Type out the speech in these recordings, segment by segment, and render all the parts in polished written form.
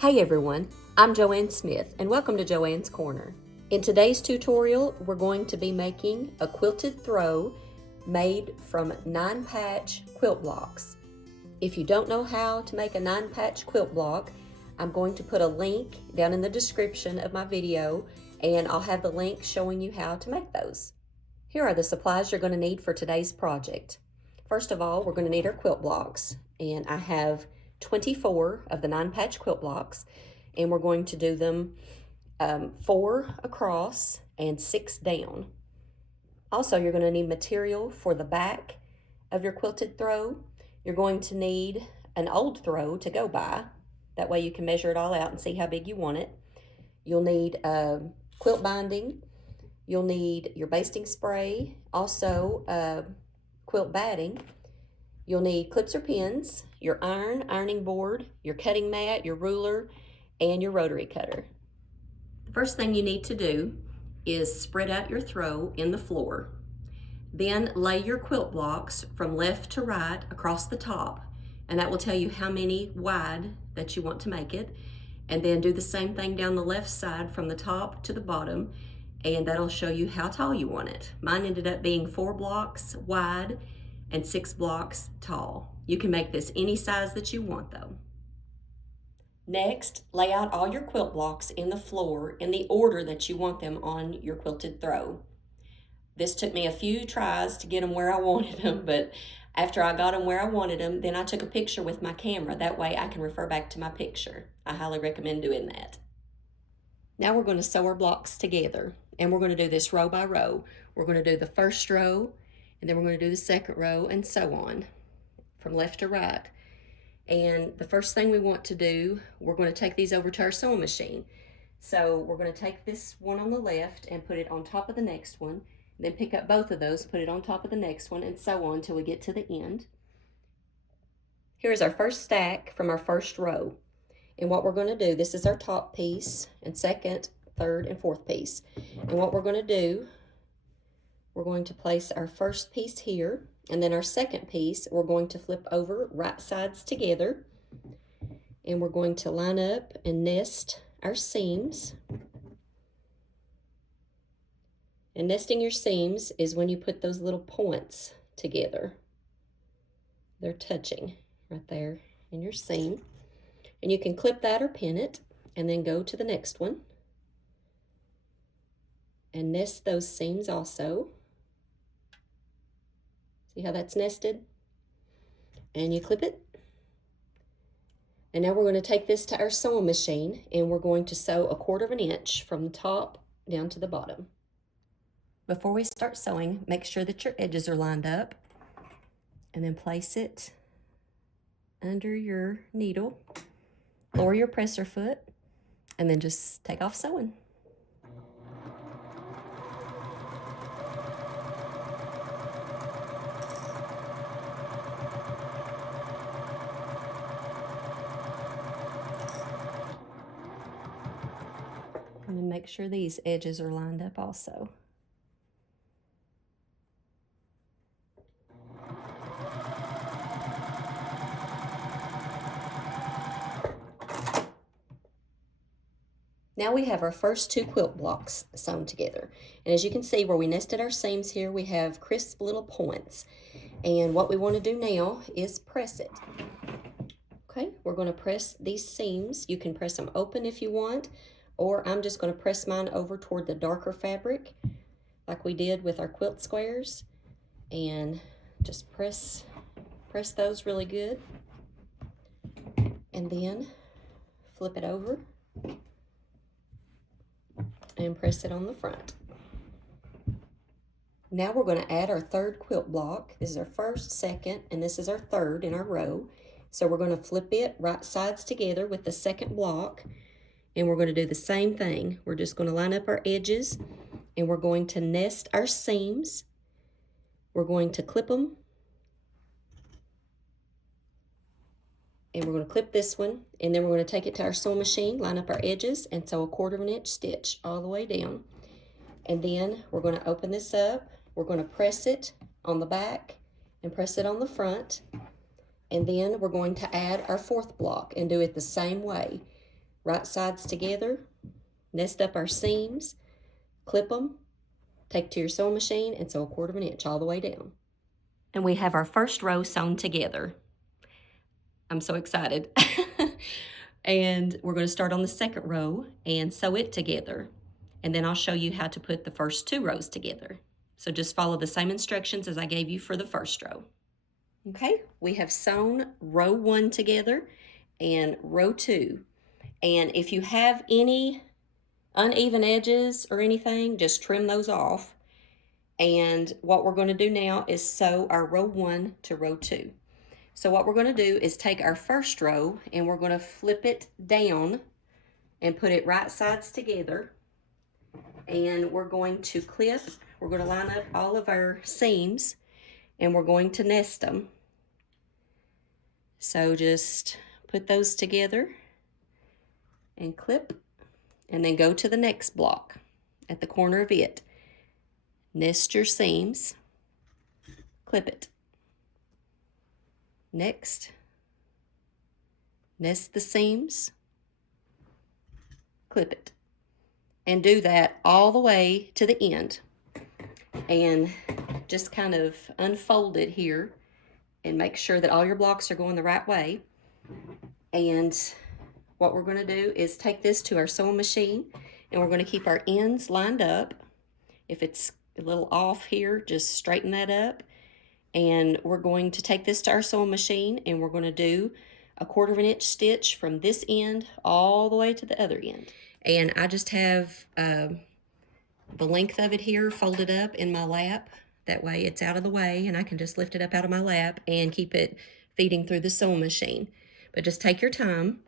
Hey everyone, I'm Joanne Smith and welcome to Joanne's Corner. In today's tutorial, we're going to be making a quilted throw made from 9-patch quilt blocks. If you don't know how to make a 9-patch quilt block, I'm going to put a link down in the description of my video and I'll have the link showing you how to make those. Here are the supplies you're going to need for today's project. First of all, we're going to need our quilt blocks, and I have 24 of the 9-patch quilt blocks, and we're going to do them 4 across and 6 down. Also, you're going to need material for the back of your quilted throw. You're going to need an old throw to go by. That way you can measure it all out and see how big you want it. You'll need quilt binding. You'll need your basting spray, also quilt batting. You'll need clips or pins, your ironing board, your cutting mat, your ruler, and your rotary cutter. The first thing you need to do is spread out your throw in the floor. Then lay your quilt blocks from left to right across the top, and that will tell you how many wide that you want to make it. And then do the same thing down the left side from the top to the bottom, and that'll show you how tall you want it. Mine ended up being 4 blocks wide and 6 blocks tall. You can make this any size that you want though. Next, lay out all your quilt blocks in the floor in the order that you want them on your quilted throw. This took me a few tries to get them where I wanted them, but after I got them where I wanted them, then I took a picture with my camera. That way I can refer back to my picture. I highly recommend doing that. Now we're going to sew our blocks together, and we're going to do this row by row. We're going to do the first row, and then we're going to do the second row, and so on, from left to right. And the first thing we want to do, we're going to take these over to our sewing machine. So we're going to take this one on the left and put it on top of the next one, then pick up both of those, put it on top of the next one, and so on till we get to the end. Here's our first stack from our first row. And what we're going to do, this is our top piece, and second, third, and fourth piece. And what we're going to do, we're going to place our first piece here, and then our second piece, we're going to flip over right sides together, and we're going to line up and nest our seams. And nesting your seams is when you put those little points together. They're touching right there in your seam. And you can clip that or pin it, and then go to the next one and nest those seams also. See how that's nested? And you clip it. And now we're going to take this to our sewing machine, and we're going to sew 1/4 inch from the top down to the bottom. Before we start sewing, make sure that your edges are lined up, and then place it under your needle or your presser foot, and then just take off sewing. And then make sure these edges are lined up also. Now we have our first 2 quilt blocks sewn together. And as you can see, where we nested our seams here, we have crisp little points. And what we want to do now is press it. Okay, we're going to press these seams. You can press them open if you want, or I'm just going to press mine over toward the darker fabric like we did with our quilt squares, and just press those really good, and then flip it over and press it on the front. Now we're going to add our third quilt block. This is our first, second, and this is our third in our row. So we're going to flip it right sides together with the second block, and we're going to do the same thing. We're just going to line up our edges, and we're going to nest our seams. We're going to clip them, and we're going to clip this one, and then we're going to take it to our sewing machine, line up our edges, and sew 1/4 inch stitch all the way down. And then we're going to open this up. We're going to press it on the back and press it on the front. And then we're going to add our 4th block and do it the same way. right sides together, nest up our seams, clip them, take to your sewing machine, and sew 1/4 inch all the way down. And we have our first row sewn together. I'm so excited. And we're going to start on the second row and sew it together. And then I'll show you how to put the first 2 rows together. So just follow the same instructions as I gave you for the first row. Okay, we have sewn row 1 together and row 2. And if you have any uneven edges or anything, just trim those off. And what we're going to do now is sew our row 1 to row 2. So what we're going to do is take our first row and we're going to flip it down and put it right sides together. And we're going to clip, we're going to line up all of our seams and we're going to nest them. So just put those together and clip, and then go to the next block at the corner of it. Nest your seams, clip it. Next, nest the seams, clip it. And do that all the way to the end. And just kind of unfold it here and make sure that all your blocks are going the right way. And what we're going to do is take this to our sewing machine and we're going to keep our ends lined up. If it's a little off here, just straighten that up. And we're going to take this to our sewing machine and we're going to do a 1/4 inch stitch from this end all the way to the other end. And I just have the length of it here folded up in my lap. That way it's out of the way and I can just lift it up out of my lap and keep it feeding through the sewing machine. But just take your time.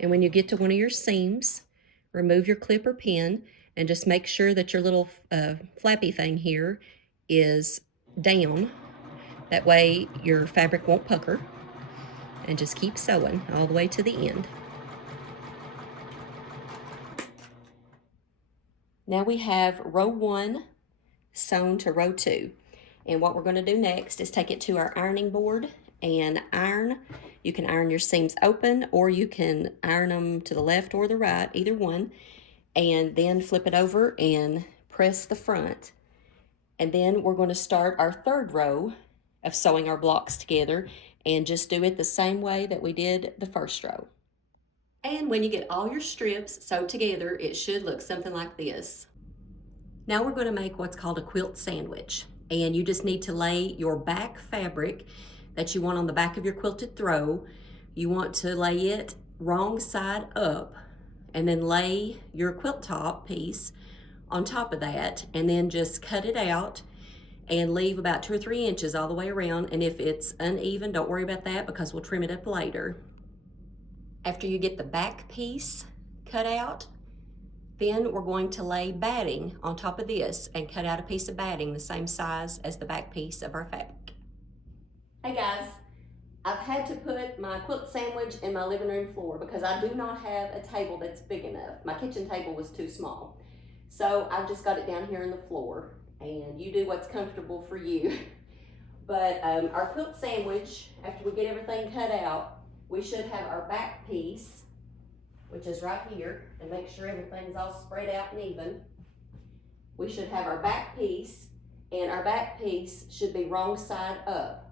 And when you get to one of your seams, remove your clip or pin and just make sure that your little flappy thing here is down. That way your fabric won't pucker. And just keep sewing all the way to the end. Now we have row 1 sewn to row 2. And what we're going to do next is take it to our ironing board and iron. You can iron your seams open or you can iron them to the left or the right, either one. And then flip it over and press the front. And then we're going to start our third row of sewing our blocks together and just do it the same way that we did the first row. And when you get all your strips sewed together, it should look something like this. Now we're going to make what's called a quilt sandwich. And you just need to lay your back fabric that you want on the back of your quilted throw. You want to lay it wrong side up and then lay your quilt top piece on top of that and then just cut it out and leave about 2 or 3 inches all the way around. And if it's uneven, don't worry about that because we'll trim it up later. After you get the back piece cut out, then we're going to lay batting on top of this and cut out a piece of batting the same size as the back piece of our fabric. Hey guys, I've had to put my quilt sandwich in my living room floor because I do not have a table that's big enough. My kitchen table was too small. So I've just got it down here on the floor, and you do what's comfortable for you. But our quilt sandwich, after we get everything cut out, we should have our back piece, which is right here, and make sure everything's all spread out and even. We should have our back piece, and our back piece should be wrong side up.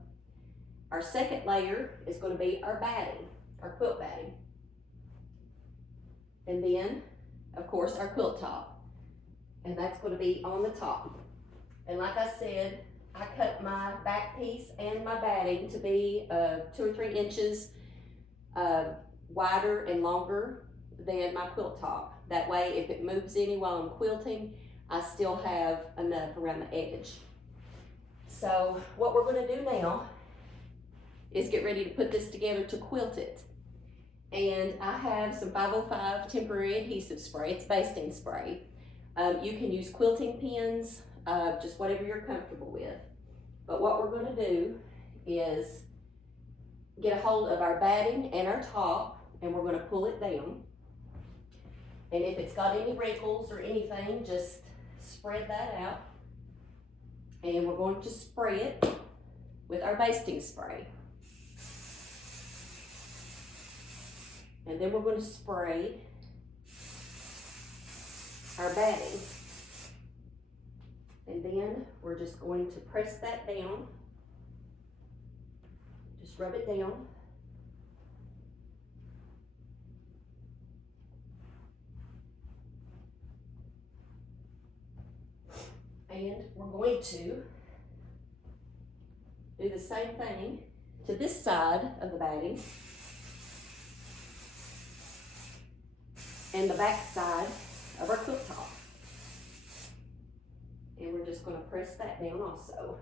Our second layer is going to be our batting, our quilt batting. And then, of course, our quilt top. And that's going to be on the top. And like I said, I cut my back piece and my batting to be 2 or 3 inches wider and longer than my quilt top. That way, if it moves any while I'm quilting, I still have enough around the edge. So what we're going to do now is get ready to put this together to quilt it. And I have some 505 temporary adhesive spray. It's basting spray. You can use quilting pins, just whatever you're comfortable with. But what we're going to do is get a hold of our batting and our top, and we're going to pull it down. And if it's got any wrinkles or anything, just spread that out. And we're going to spray it with our basting spray. And then we're going to spray our batting. And then we're just going to press that down. Just rub it down. And we're going to do the same thing to this side of the batting and the back side of our quilt top. And we're just going to press that down also.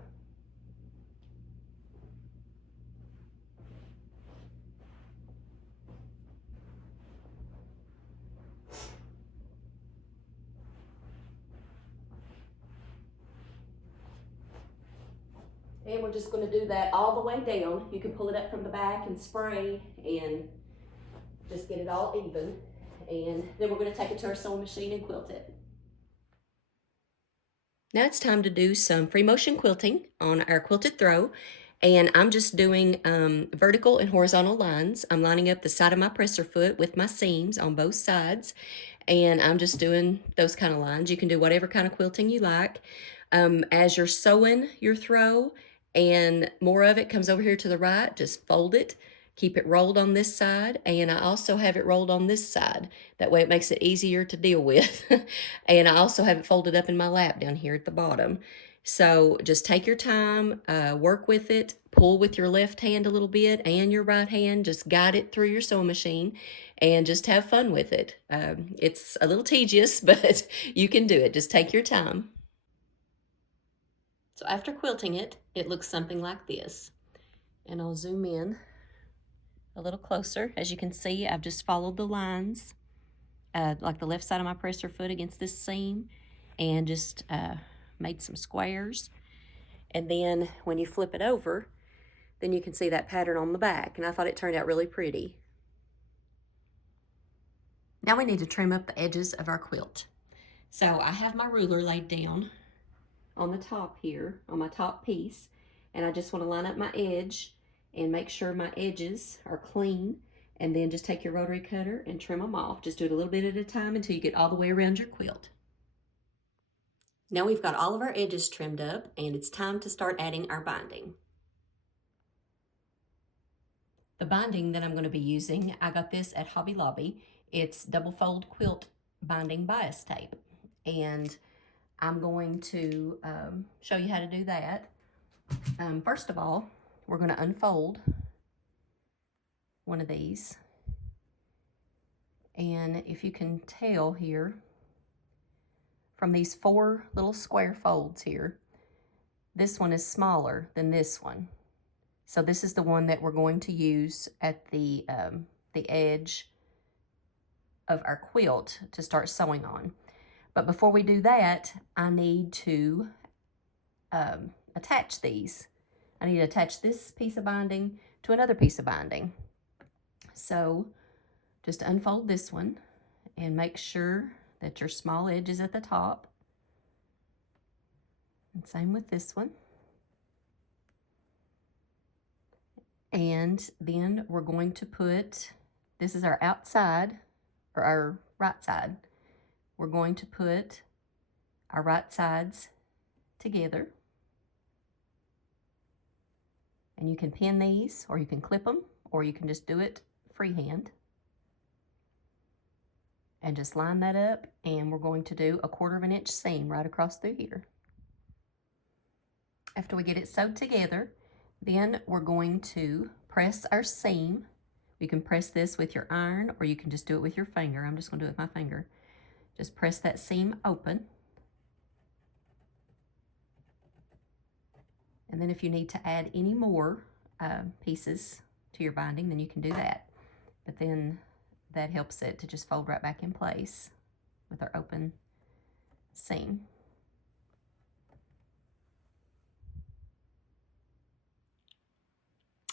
And we're just going to do that all the way down. You can pull it up from the back and spray and just get it all even. And then we're going to take it to our sewing machine and quilt it. Now it's time to do some free motion quilting on our quilted throw. And I'm just doing vertical and horizontal lines. I'm lining up the side of my presser foot with my seams on both sides. And I'm just doing those kind of lines. You can do whatever kind of quilting you like. As you're sewing your throw and more of it comes over here to the right, just fold it. Keep it rolled on this side, and I also have it rolled on this side. That way it makes it easier to deal with. And I also have it folded up in my lap down here at the bottom. So just take your time, work with it, pull with your left hand a little bit and your right hand, just guide it through your sewing machine and just have fun with it. It's a little tedious, but you can do it. Just take your time. So after quilting it, it looks something like this. And I'll zoom in a little closer. As you can see, I've just followed the lines, like the left side of my presser foot against this seam, and just made some squares. And then when you flip it over, then you can see that pattern on the back, and I thought it turned out really pretty. Now we need to trim up the edges of our quilt. So I have my ruler laid down on the top here, on my top piece, and I just want to line up my edge and make sure my edges are clean, and then just take your rotary cutter and trim them off. Just do it a little bit at a time until you get all the way around your quilt. Now we've got all of our edges trimmed up, and it's time to start adding our binding. The binding that I'm going to be using, I got this at Hobby Lobby. It's double fold quilt binding bias tape, and I'm going to show you how to do that. First of all, we're going to unfold one of these, and if you can tell here from these 4 little square folds here, this one is smaller than this one. So this is the one that we're going to use at the edge of our quilt to start sewing on. But before we do that, I need to attach these. I need to attach this piece of binding to another piece of binding. So just unfold this one and make sure that your small edge is at the top. And same with this one. And then we're going to put, this is our outside, or our right side. We're going to put our right sides together. And you can pin these, or you can clip them, or you can just do it freehand. And just line that up, and we're going to do a 1/4 inch seam right across through here. After we get it sewed together, then we're going to press our seam. You can press this with your iron, or you can just do it with your finger. I'm just going to do it with my finger. Just press that seam open. And then if you need to add any more pieces to your binding, then you can do that. But then that helps it to just fold right back in place with our open seam.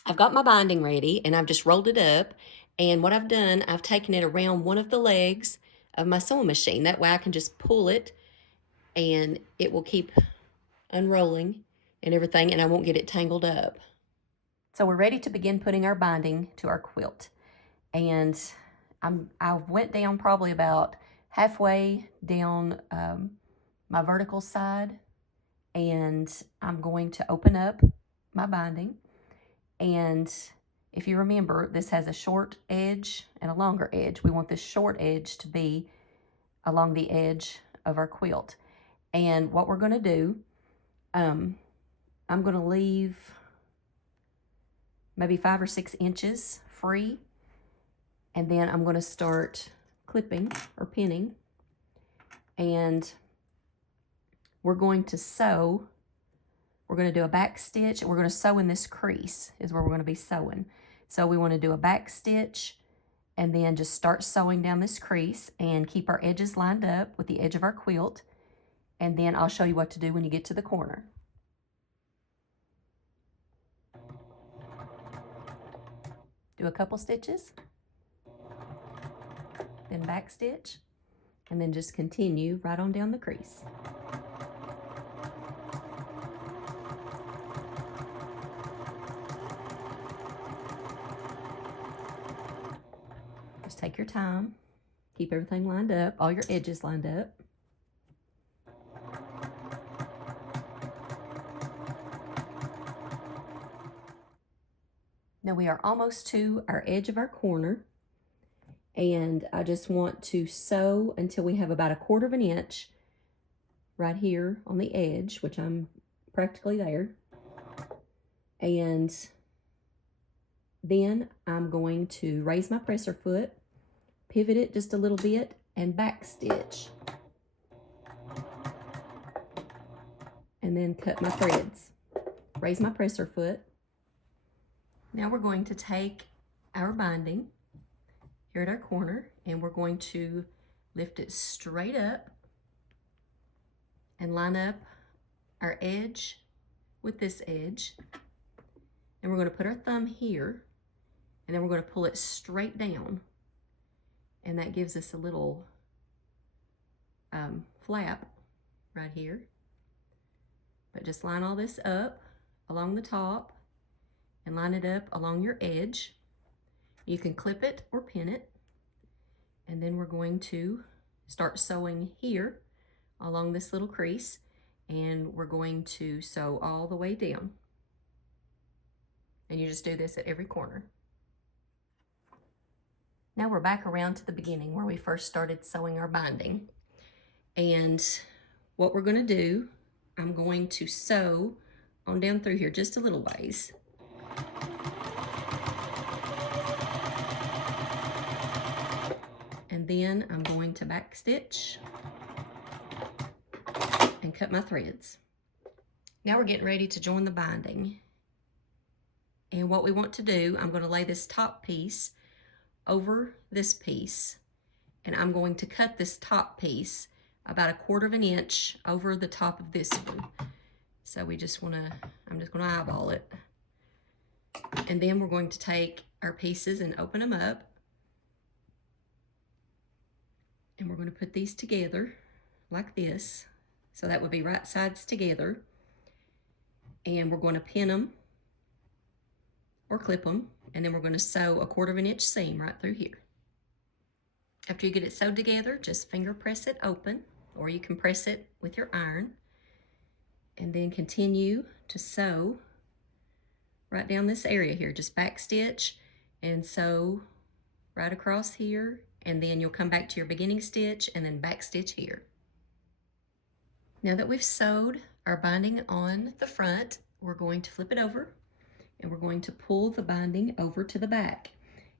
I've got my binding ready, and I've just rolled it up, and what I've done, I've taken it around one of the legs of my sewing machine. That way I can just pull it and it will keep unrolling and everything, and I won't get it tangled up. So we're ready to begin putting our binding to our quilt. And I went down probably about halfway down my vertical side, and I'm going to open up my binding. And if you remember, this has a short edge and a longer edge. We want this short edge to be along the edge of our quilt. And what we're going to do, I'm going to leave maybe 5 or 6 inches free, and then I'm going to start clipping or pinning, and we're going to sew. We're going to do a back stitch, and we're going to sew in this crease is where we're going to be sewing. So we want to do a back stitch and then just start sewing down this crease and keep our edges lined up with the edge of our quilt, and then I'll show you what to do when you get to the corner. Do a couple stitches, then back stitch, and then just continue right on down the crease. Just take your time, keep everything lined up, all your edges lined up. Now we are almost to our edge of our corner, and I just want to sew until we have about 1/4 of an inch right here on the edge, which I'm practically there. And then I'm going to raise my presser foot, pivot it just a little bit, and back stitch. And then cut my threads. Raise my presser foot. Now we're going to take our binding here at our corner, and we're going to lift it straight up and line up our edge with this edge. And we're going to put our thumb here, and then we're going to pull it straight down, and that gives us a little flap right here. But just line all this up along the top and line it up along your edge. You can clip it or pin it, and then we're going to start sewing here along this little crease, and we're going to sew all the way down. And you just do this at every corner. Now we're back around to the beginning where we first started sewing our binding. And what we're going to do, I'm going to sew on down through here just a little ways. And then I'm going to back stitch and cut my threads. Now we're getting ready to join the binding. And what we want to do, I'm going to lay this top piece over this piece, and I'm going to cut this top piece about 1/4 of an inch over the top of this one. So I'm just going to eyeball it. And then we're going to take our pieces and open them up. And we're going to put these together like this. So that would be right sides together. And we're going to pin them or clip them. And then we're going to sew 1/4 of an inch seam right through here. After you get it sewed together, just finger press it open, or you can press it with your iron. And then continue to sew right down this area here. Just back stitch and sew right across here, and then you'll come back to your beginning stitch and then back stitch here. Now that we've sewed our binding on the front, we're going to flip it over, and we're going to pull the binding over to the back.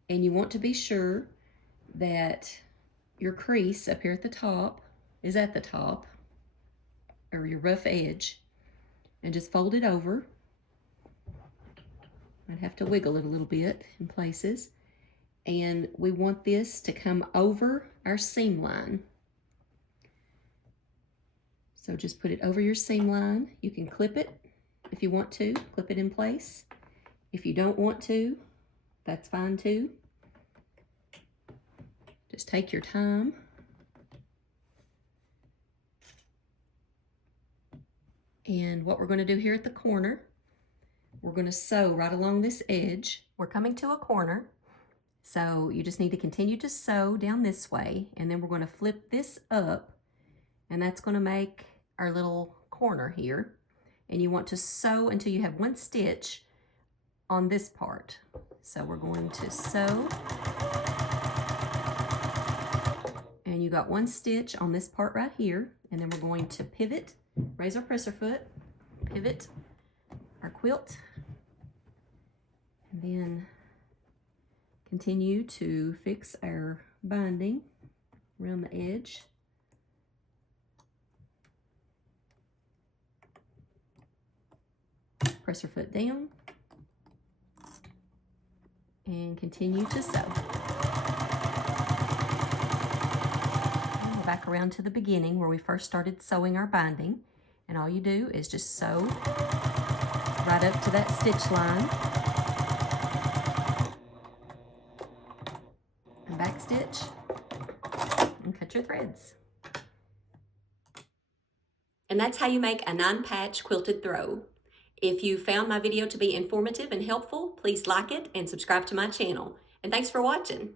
And you want to be sure that your crease up here at the top is at the top, or your rough edge, and just fold it over. I'd have to wiggle it a little bit in places. And we want this to come over our seam line. So just put it over your seam line. You can clip it if you want to, clip it in place. If you don't want to, that's fine too. Just take your time. And what we're going to do here at the corner, we're going to sew right along this edge. We're coming to a corner, so you just need to continue to sew down this way, and then we're going to flip this up, and that's going to make our little corner here. And you want to sew until you have one stitch on this part. So we're going to sew, and you got one stitch on this part right here, and then we're going to pivot, raise our presser foot, pivot our quilt, and then continue to fix our binding around the edge. Press your foot down and continue to sew. And we'll back around to the beginning where we first started sewing our binding, and all you do is just sew right up to that stitch line and back stitch and cut your threads. And that's how you make a 9-patch quilted throw. If you found my video to be informative and helpful, please like it and subscribe to my channel. And thanks for watching.